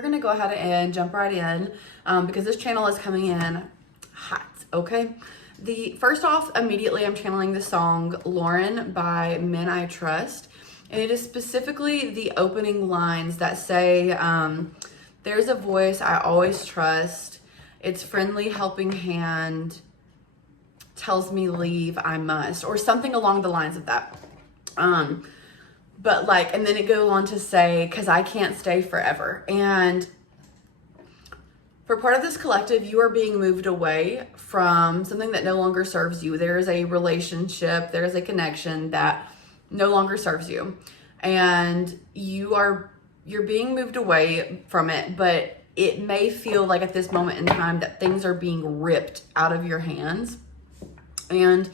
we're gonna go ahead and jump right in because this channel is coming in hot, okay? First off, immediately I'm channeling the song Lauren by Men I Trust. And it is specifically the opening lines that say, there's a voice I always trust. Its friendly helping hand tells me leave I must, or something along the lines of that. But like, and then it goes on to say, cause I can't stay forever. And for part of this collective, you are being moved away from something that no longer serves you. There is a relationship, there is a connection that no longer serves you. And you're being moved away from it, but it may feel like at this moment in time that things are being ripped out of your hands. And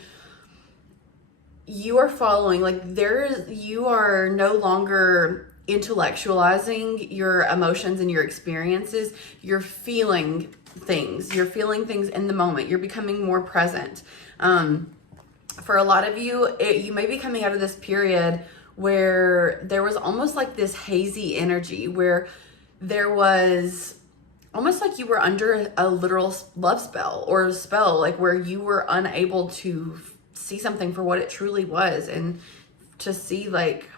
you are following, like you are no longer intellectualizing your emotions and your experiences. You're feeling things. You're feeling things in the moment. You're becoming more present. For a lot of you, you may be coming out of this period where there was almost like this hazy energy, where there was almost like you were under a literal love spell or a spell, like where you were unable to see something for what it truly was and to see like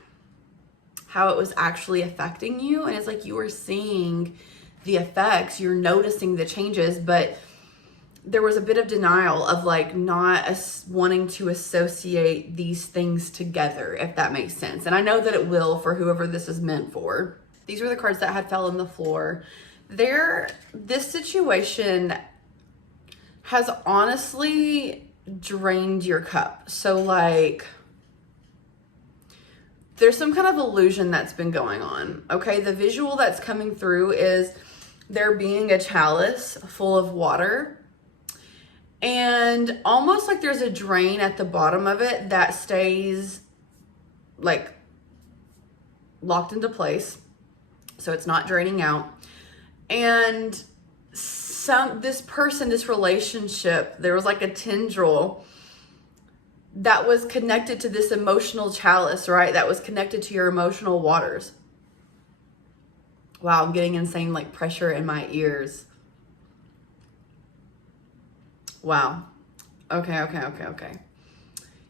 how it was actually affecting you. And it's like you were seeing the effects, you're noticing the changes, but there was a bit of denial of like not wanting to associate these things together, if that makes sense. And I know that it will for whoever this is meant for. These were the cards that had fell on the floor. This situation has honestly drained your cup. So like, there's some kind of illusion that's been going on, okay? The visual that's coming through is there being a chalice full of water, and almost like there's a drain at the bottom of it that stays like locked into place, so it's not draining out. And this relationship, there was like a tendril that was connected to this emotional chalice, right? That was connected to your emotional waters. Wow, I'm getting insane like pressure in my ears. Wow. Okay.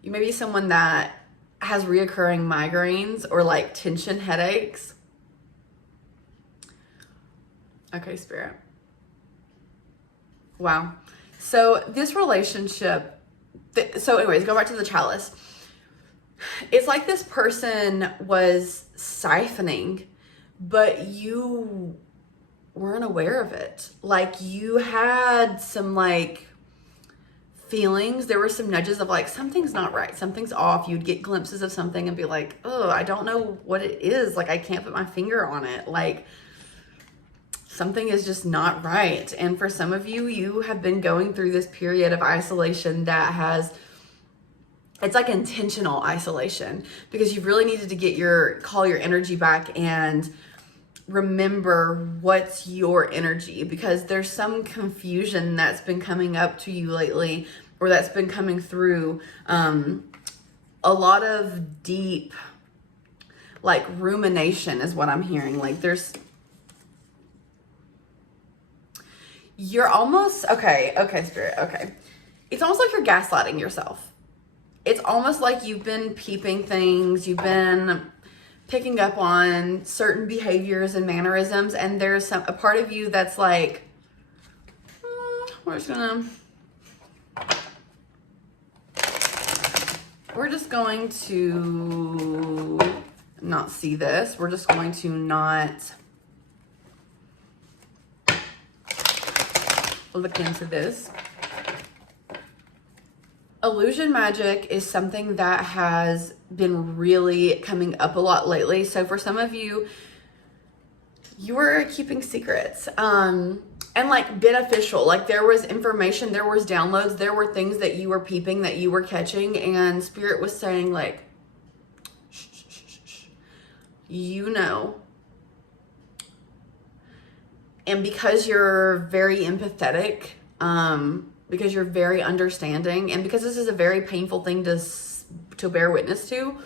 You may be someone that has reoccurring migraines or like tension headaches. Okay, Spirit. Wow. So this relationship, so anyways, go back to the chalice. It's like this person was siphoning, but you weren't aware of it. Like you had some like feelings, there were some nudges of like, something's not right, something's off. You'd get glimpses of something and be like, oh, I don't know what it is. Like, I can't put my finger on it. Like, something is just not right. And for some of you, you have been going through this period of isolation that it's like intentional isolation, because you've really needed to call your energy back and remember what's your energy, because there's some confusion that's been coming up to you lately, or that's been coming through. A lot of deep like rumination is what I'm hearing. Like you're almost, okay, Spirit, okay. It's almost like you're gaslighting yourself. It's almost like you've been peeping things, you've been picking up on certain behaviors and mannerisms, and there's a part of you that's like, we're just going to not see this. We're just going to not look into this. Illusion magic is something that has been really coming up a lot lately. So for some of you, you were keeping secrets, and like beneficial, like there was information, there was downloads, there were things that you were peeping, that you were catching, and Spirit was saying like, shh, shh, shh, shh. You know. And because you're very empathetic, because you're very understanding, and because this is a very painful thing to bear witness to,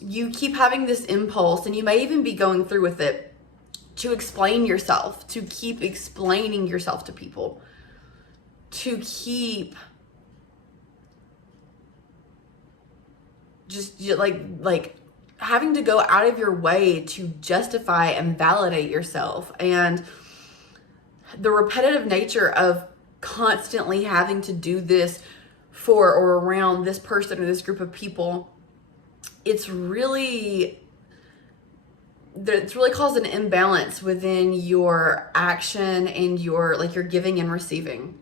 you keep having this impulse, and you may even be going through with it, to explain yourself, to keep explaining yourself to people, to keep just like having to go out of your way to justify and validate yourself. And the repetitive nature of constantly having to do this for or around this person or this group of people, it's really caused an imbalance within your action and your giving and receiving.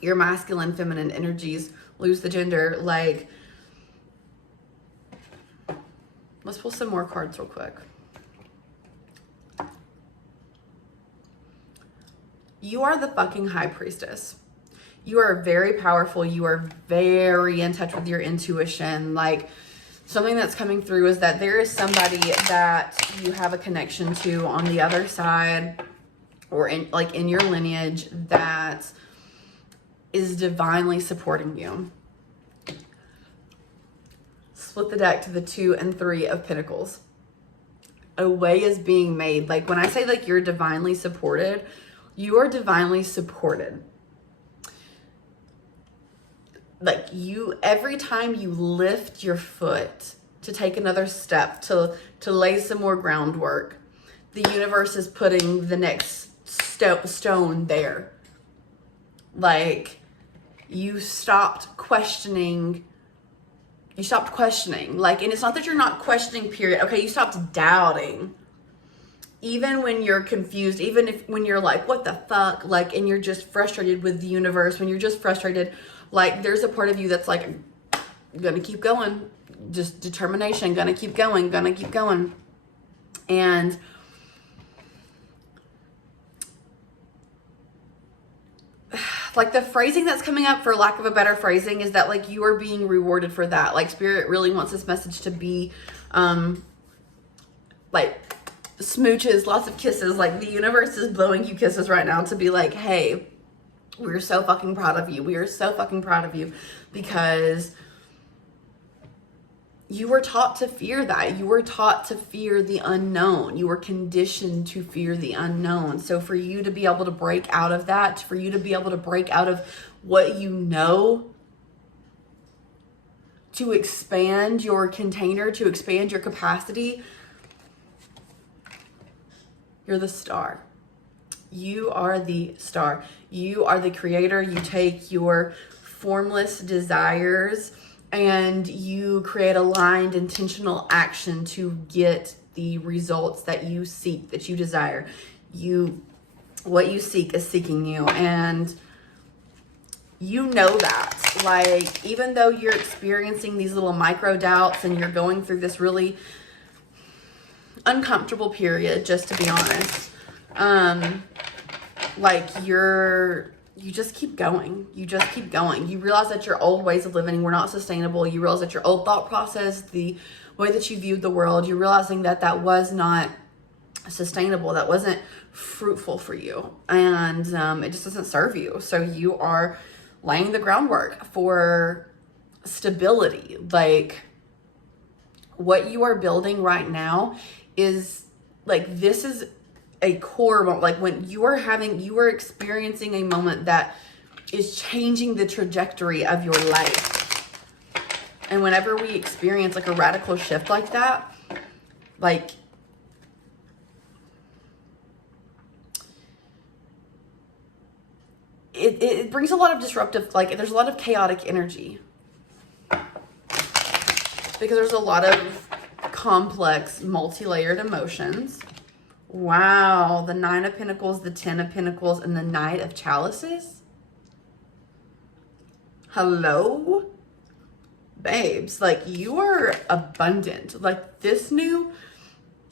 Your masculine, feminine energies lose the gender. Like, let's pull some more cards real quick. You are the fucking high priestess. You are very powerful. You are very in touch with your intuition. Like, something that's coming through is that there is somebody that you have a connection to on the other side, or in your lineage, that is divinely supporting you. Split the deck to the 2 and 3 of Pentacles. A way is being made. Like, when I say like you're divinely supported, you are divinely supported. Like, you, every time you lift your foot to take another step, to lay some more groundwork, the universe is putting the next stone there. Like, you stopped questioning. Like, and it's not that you're not questioning, period. Okay, you stopped doubting. Even when you're confused, when you're like, what the fuck? Like, and you're just frustrated with the universe, when you're just frustrated, like, there's a part of you that's like, I'm gonna keep going. Just determination, gonna keep going. And like, the phrasing that's coming up, for lack of a better phrasing, is that like you are being rewarded for that. Like, Spirit really wants this message to be like smooches, lots of kisses. Like, the universe is blowing you kisses right now to be like, hey, we're so fucking proud of you. We are so fucking proud of you, because you were taught to fear that. You were taught to fear the unknown. You were conditioned to fear the unknown. So for you to be able to break out of that, for you to be able to break out of what you know, to expand your container, to expand your capacity, you're the star. You are the star. You are the creator. You take your formless desires and you create aligned, intentional action to get the results that you seek, that you desire. What you seek is seeking you, and you know that. Like, even though you're experiencing these little micro doubts and you're going through this really uncomfortable period, just to be honest, like, you just keep going. You just keep going. You realize that your old ways of living were not sustainable. You realize that your old thought process, the way that you viewed the world, you're realizing that that was not sustainable. That wasn't fruitful for you. And it just doesn't serve you. So you are laying the groundwork for stability. Like, what you are building right now is, like, this is a core moment. Like, when you are experiencing a moment that is changing the trajectory of your life. And whenever we experience like a radical shift like that, like, it brings a lot of disruptive, like, there's a lot of chaotic energy, because there's a lot of complex, multi-layered emotions. Wow, the 9 of Pentacles, the 10 of Pentacles, and the Knight of Chalices. Hello? Babes, like, you are abundant. Like, this new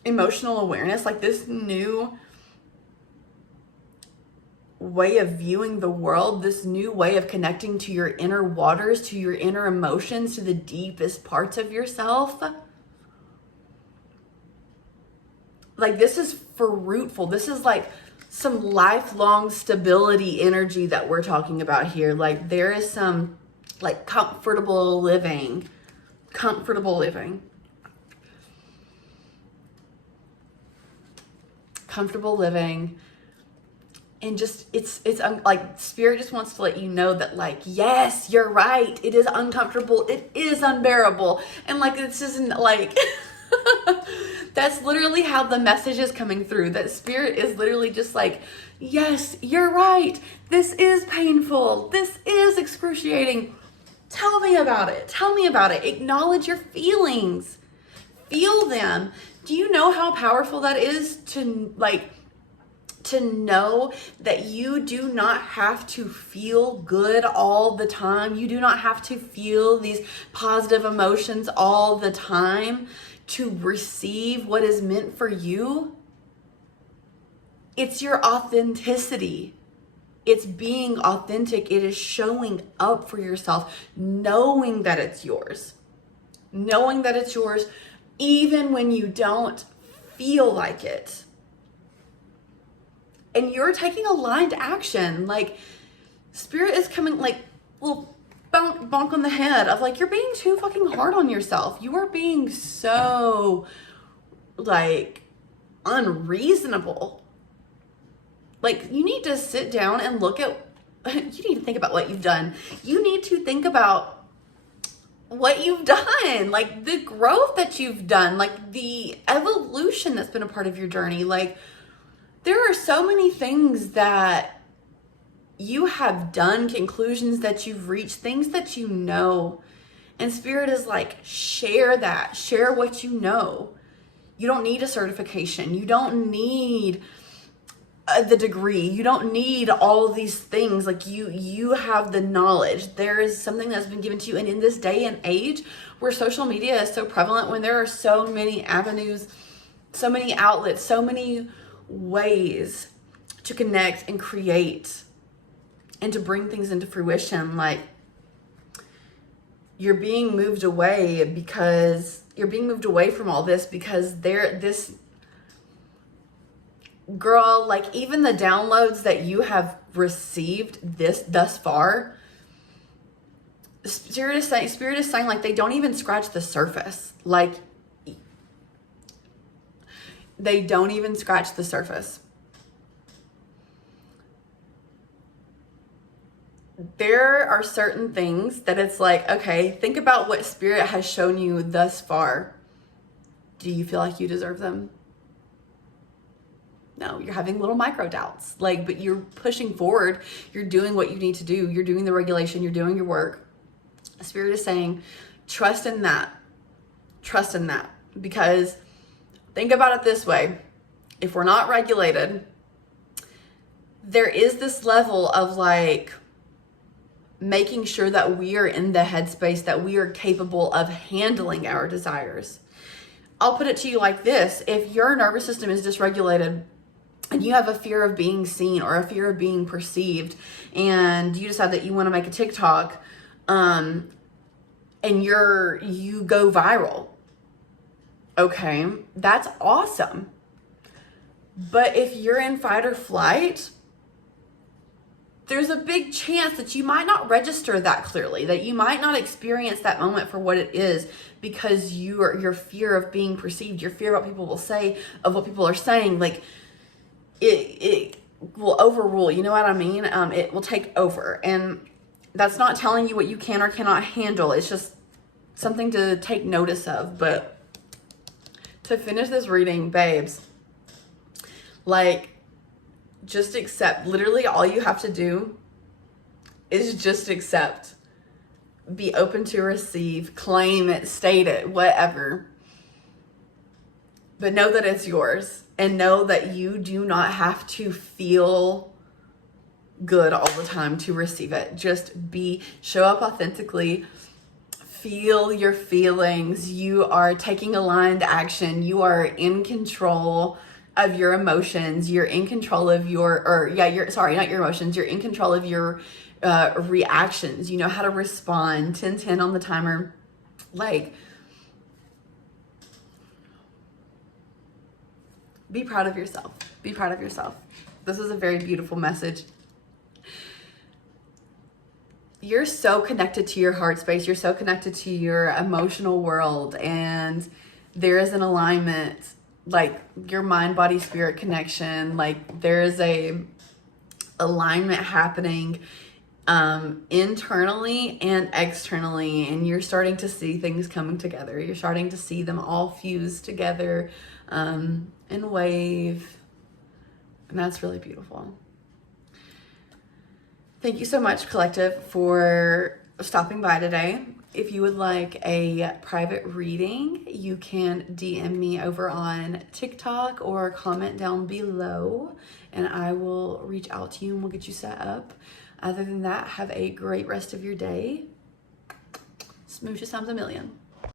emotional awareness, like this new way of viewing the world, this new way of connecting to your inner waters, to your inner emotions, to the deepest parts of yourself. Like, this is fruitful. This is like some lifelong stability energy that we're talking about here. Like, there is some like comfortable living. comfortable living. And just, it's like Spirit just wants to let you know that, like, yes, you're right. It is uncomfortable. It is unbearable. And like, this isn't like, that's literally how the message is coming through. That Spirit is literally just like, yes, you're right. This is painful. This is excruciating. Tell me about it. Tell me about it. Acknowledge your feelings. Feel them. Do you know how powerful that is to know that you do not have to feel good all the time? You do not have to feel these positive emotions all the time to receive what is meant for you. It's your authenticity. It's being authentic. It is showing up for yourself, knowing that it's yours. Knowing that it's yours, even when you don't feel like it. And you're taking aligned action. Like, Spirit is coming, like, little bonk on the head of, like, you're being too fucking hard on yourself. You are being so, like, unreasonable. Like, you need to sit down and look at, you need to think about what you've done. You need to think about what you've done, like the growth that you've done, like the evolution that's been a part of your journey. Like, there are so many things that you have done, conclusions that you've reached, things that you know. And Spirit is like, share that. Share what you know. You don't need a certification. You don't need the degree. You don't need all of these things. Like, you have the knowledge. There is something that's been given to you. And in this day and age where social media is so prevalent, when there are so many avenues, so many outlets, so many ways to connect and create and to bring things into fruition, like, you're being moved away from all this because this girl, like, even the downloads that you have received thus far, Spirit is saying like, they don't even scratch the surface. Like, they don't even scratch the surface. There are certain things that it's like, okay, think about what Spirit has shown you thus far. Do you feel like you deserve them? No, you're having little micro doubts. Like, but you're pushing forward. You're doing what you need to do. You're doing the regulation. You're doing your work. Spirit is saying, trust in that. Trust in that. Because think about it this way. If we're not regulated, there is this level of, like, making sure that we are in the headspace, that we are capable of handling our desires. I'll put it to you like this. If your nervous system is dysregulated and you have a fear of being seen or a fear of being perceived, and you decide that you want to make a TikTok, and you go viral, okay, that's awesome. But if you're in fight or flight, there's a big chance that you might not register that clearly, that you might not experience that moment for what it is, because your fear of being perceived, your fear of what people will say, of what people are saying, like, it will overrule, you know what I mean? It will take over. And that's not telling you what you can or cannot handle. It's just something to take notice of. But to finish this reading, babes, like, just accept. Literally all you have to do is just accept. Be open to receive, claim it, state it, whatever. But know that it's yours, and know that you do not have to feel good all the time to receive it. Just show up authentically, feel your feelings. You are taking aligned action. You are in control of your emotions. You're in control of not your emotions. You're in control of your reactions. You know how to respond. 10-10 on the timer. Like, be proud of yourself. Be proud of yourself. This is a very beautiful message. You're so connected to your heart space. You're so connected to your emotional world, and there is an alignment like your mind, body, spirit connection. Like there is a alignment happening internally and externally, and you're starting to see things coming together. You're starting to see them all fuse together and wave, and that's really beautiful. Thank you so much, Collective, for stopping by today. If you would like a private reading, you can DM me over on TikTok or comment down below, and I will reach out to you and we'll get you set up. Other than that, have a great rest of your day. Smooches times a million.